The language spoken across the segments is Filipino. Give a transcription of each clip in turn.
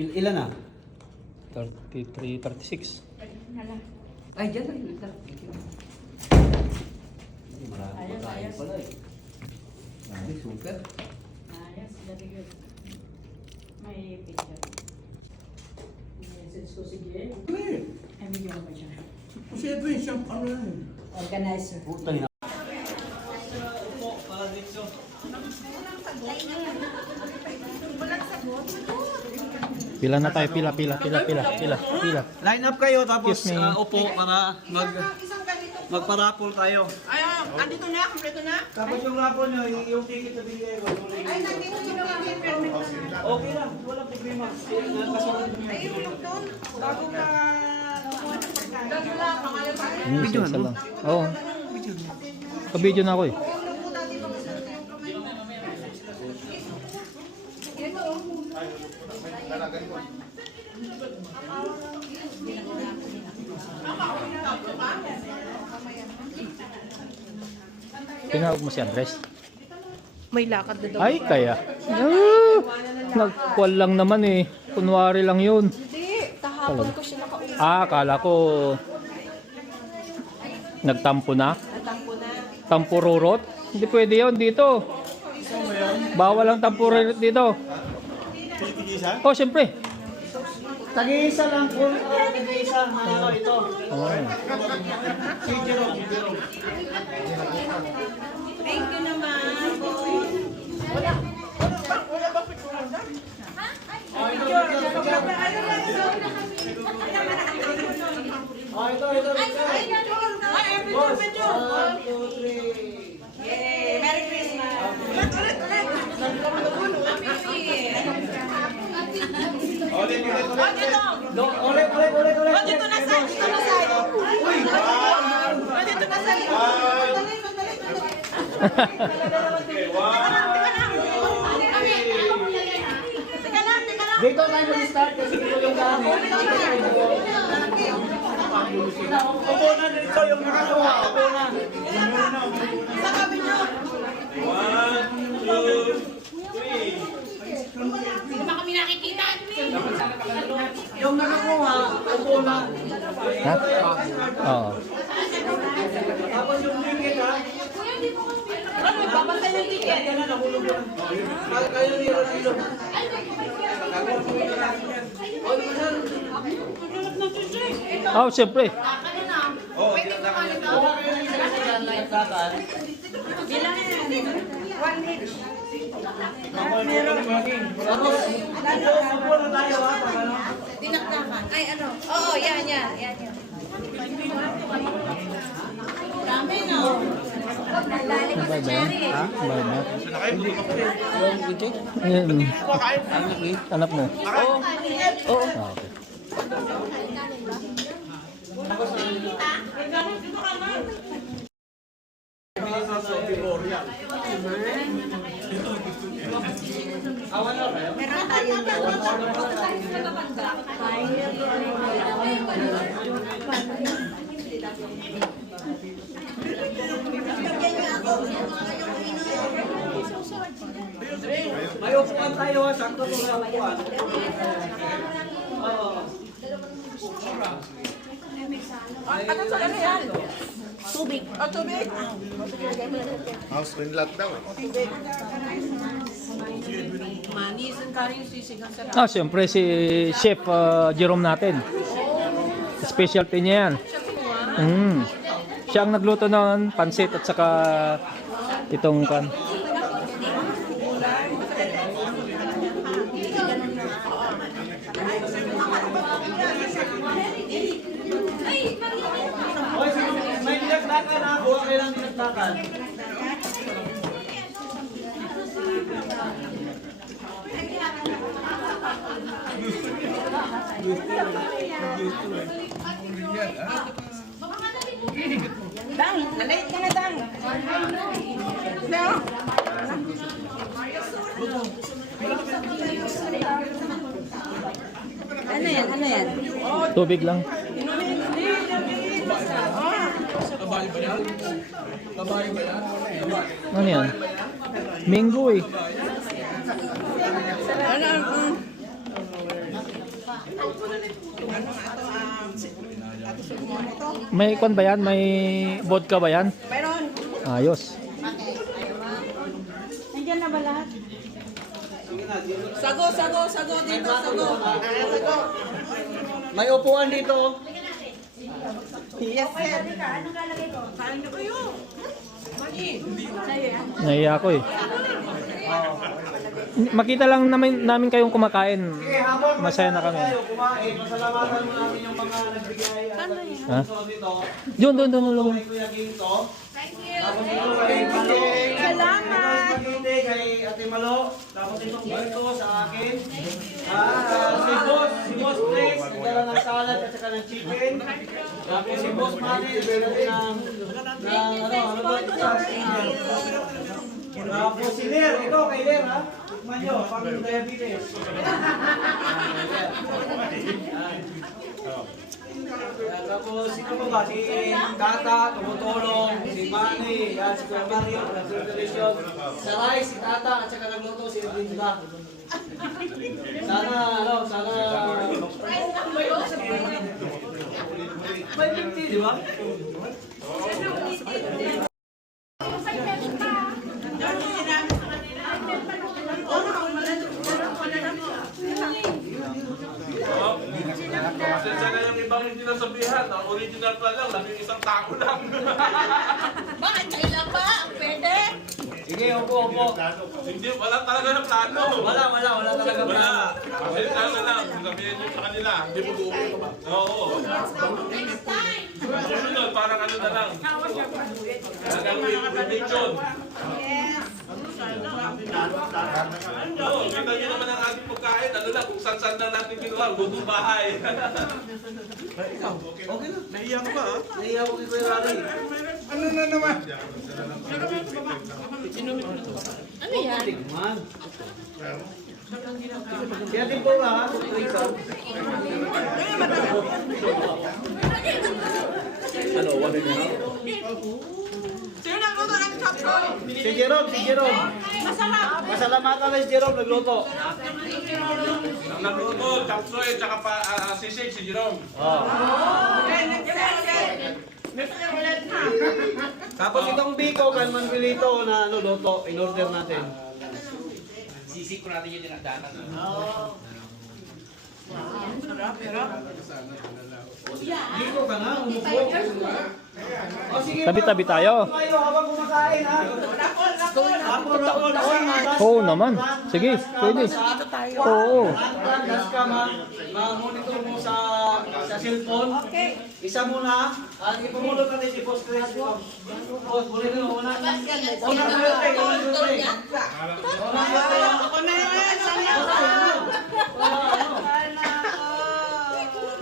Ilan na? 33, 36. Ay, dyan na. Marami pagkain pala eh. Ay, super. Ayos, very good. May picture. Message ko sige. Ay, video ko pa siya. Siyempre, siyang ano yan. Organizer. Puta na. Pila na tayo, pila. Line up kayo tapos Excuse me. upo para magparapol tayo. Ay, andito na, kompleto na. Tapos yung rapol nyo, yung ticket na binigay ko. Ay, nandito yung permit. Okay lang, walang problema. Kasunod nyo. Ay, yung doon. Bago ka... Bago lang, pangalan pa. Video lang. Oo. Ka-video na ako eh. Tinawag mo si Andres? May lakad na daw. Ay, kaya. Nagkual lang naman eh. Kunwari lang yun. Hindi, kahapon ko siya nakausap. Akala ko nagtampo na. Natampo na. Tampururot? Hindi pwede yun dito. Bawal ang tampururot dito. Oh, siyempre. Tag-iisa lang po. Tag-iisa. Ito. Oh. Si Jerome. Thank you naman. Ito. Boss. 1, 2, 3. Yay! Merry Christmas! Ulit. Dito na sa side! Uy! Dito na sa Dito tayo mag-start kasi ito yung gamit. Upo na dito yung nakatuwa. Upo na. Sa kami nyo! 1, 2, 3. Hindi ba kami nakikita? Yung nakakuha, upo na. Ha? Oo. Tapos yung ticket ha. Ano, babantay ng ticket? Kaya na nahulog yan. Kayo ni Rodilo. Oh, siyempre. Bilang yan. 1 each. Upo na tayo ha. Dinakdakan. Ay, ano? Oo, yan. Dami, no? Nalali ko sa cherry eh. Ha? Bayad na? Ayan. Anak mo? Oo. Ah, okay. Meron tayo May upuan tayo ha. Sakto to na upuan. Ano sa ano yan? Tubig. Oh, tubig. House ring lock daw. Manis and karing sisig ang sarap. Ah, siyempre si Chef Jerome natin. Specialty niya yan. Siya ang nagluto ng pansit at saka itong kan. May dinagdakan ha. Kuha kayo lang dinagdakan. Dang, nalate ka na, Dang. No? Ano yan? Ano yan? Tubig lang. Ano yan? Mango eh. Ano? May kwan ba yan? May vodka ba yan? Meron. Ayos. Nandiyan na ba lahat? Sago dito, sago. May upuan dito. Yes, sir. Anong lalagay ko? Kain na kayo. Sa'yo yan. Nahiya ako eh. Makita lang namin kayong kumakain. Masaya na kami. Kumain, pasalamatan mo namin yung mga nagbigay at Ha? sponsor dito. Doon. Kay Kuya Ginto. Tapos ito kay Malo. Salamat. Ito kay Ate Malo. Tapos itong Ginto sa akin. Si Boss Chris, nagdala ng salad at saka ng chicken. Tapos si Boss Manny, nagdala ng tapos si Ler, ito kay Ler ha. Tikman nyo, pang diabetes. Tapos sino pa ba? Si Tata, tumutulong. Si Manny, yan, si Kuya Mario, nag-celebration. Sa rice, si Tata, at saka nagluto si Linda. Sana, sana... May 50, di ba? Pasensya na yung ibang hindi nasabihan. Ang original pa lang, isang tao lang. Bakit kailan ba? Pwede? Sige, opo. Hindi, wala talaga na plano. Wala talaga Wala. plano. Pasensya na lang. Sabihin nyo sa kanila. Hindi mo buo ka ba? Oo. Susunod, parang ano na lang. Hanggang prediction. Oo, kita nyo naman ang ating pagkain. Ano lang, kung saan na natin ginawa. Buong bahay. Okay na. Nahiya ka ba? Nahiya ko kay Kuya Rari. Ano yan? Tikman. Kaya din po ha. Ano, wala niya? Sino nagluto ng chopsoy? Si Jerome. Masarap. Masalamatan na si Jerome nagluto. Ang nagluto, chapsoy, tsaka pa sisig, si Jerome. Tapos itong biko, kan manpilito na luto, in-order natin. Sisig ko natin yung dinadanan. Biko ka na, umupo. O sige, Tabi-tabi tayo. kayo habang kumakain ha. Rapol. Oo naman. Sige, pwede. Oo. Gas ka ma-monitor mo sa cellphone. Isa muna. Ipumulot natin si Boss Chris. Boss, muli na una. Una birthday. Ako na yan. Sana ako.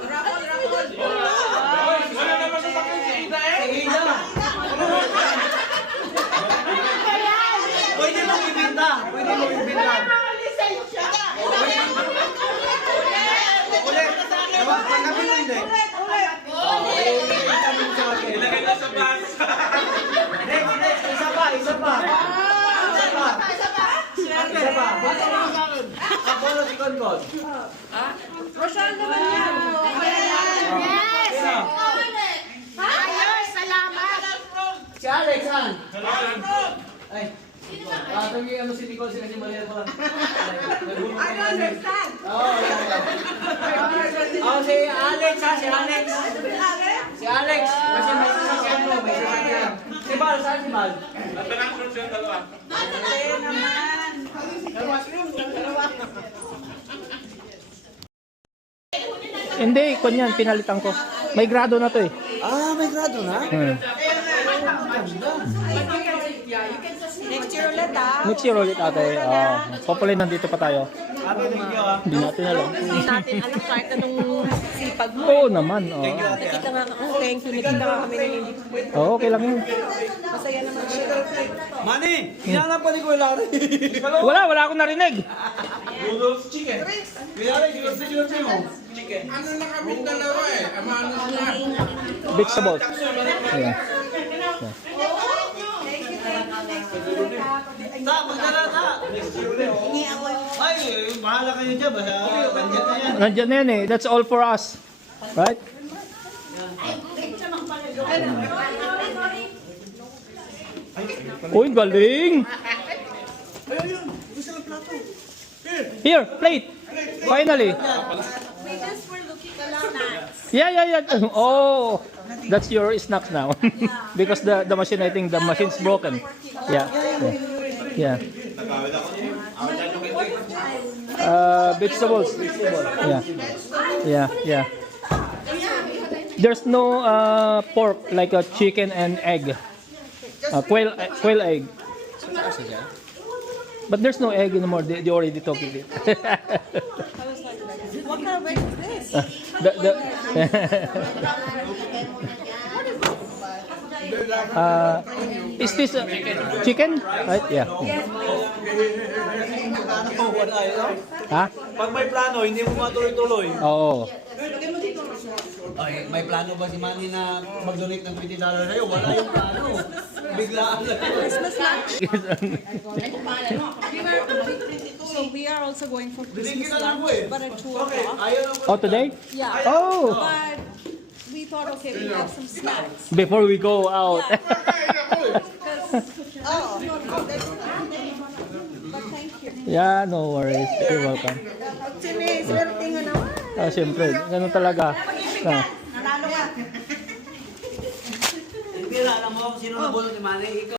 Rapol. Wala naman sa sakin si Ida eh. Si Ida. Pwede mong ibinta. Ulit. Pagkabi mo hindi. Ilagay na sa bus. Next. Isa pa. Ako na si Conrad. Rochelle naman yan. Sino? Ayos, salamat. Si Alex, han? Ay. Sabi ano si Nicole, si Maria pa. Oh, si Alex ha, si Alex. Si Alex, kasi may sasakyan mo, may sasakyan. Si Bal, saan si Bal? Nagtanong siya dalawa. Ayun naman. Hindi, kunyan, pinalitan ko. May grado na to eh. Ah, may grado na? Next year ulit ah. Next year ulit ate. Hopefully nandito pa tayo. Ate, thank you ha. Hindi natin alam. Hindi natin alam kahit anong sipag mo. Oo naman. Oo. Nakita nga, thank you. Nakita nga kami ng hindi. Oo, okay lang yun. Masaya naman siya. Manny, kilala pa ni Kuya Larry. Wala akong narinig. Noodles chicken. Kuya Larry, sinursi mo. Chicken. Ano na kami dalawa eh? Amano sila. Vegetable. Ayan. Ta, magdala ta. Next year ulit. Hingi ako. Ay, bahala kayo dyan. Basta nandiyan na yan. Nandiyan na yan eh. That's all for us. Right? Uy, galing! Here, plate! Finally! We just were looking at snacks. Yeah. Oh, that's your snacks now. Because the machine, I think the machine's broken. Yeah. Vegetables. Yeah. There's no pork like a chicken and egg. Quail egg. But there's no egg anymore. They already took it. What kind of egg is this? Is this chicken? Right? Yeah. Wala yun. Ha? Pag may plano, hindi mo matuloy-tuloy. Oo. Ay, may plano ba si Manny na mag-donate ng $20 sa'yo? Wala yung plano. Biglaan lang. So we are also going for Christmas Binigyan na lang mo lunch, eh. but at 2 Okay, o'clock. ayaw lang Oh, today? Yeah. Oh, But we thought, okay, we have some snacks. before we go out. But thank you. Yeah, no worries. You're welcome. Siyempre, ganun talaga. Hindi na alam mo kung sino nabulot ni Manny. Ikaw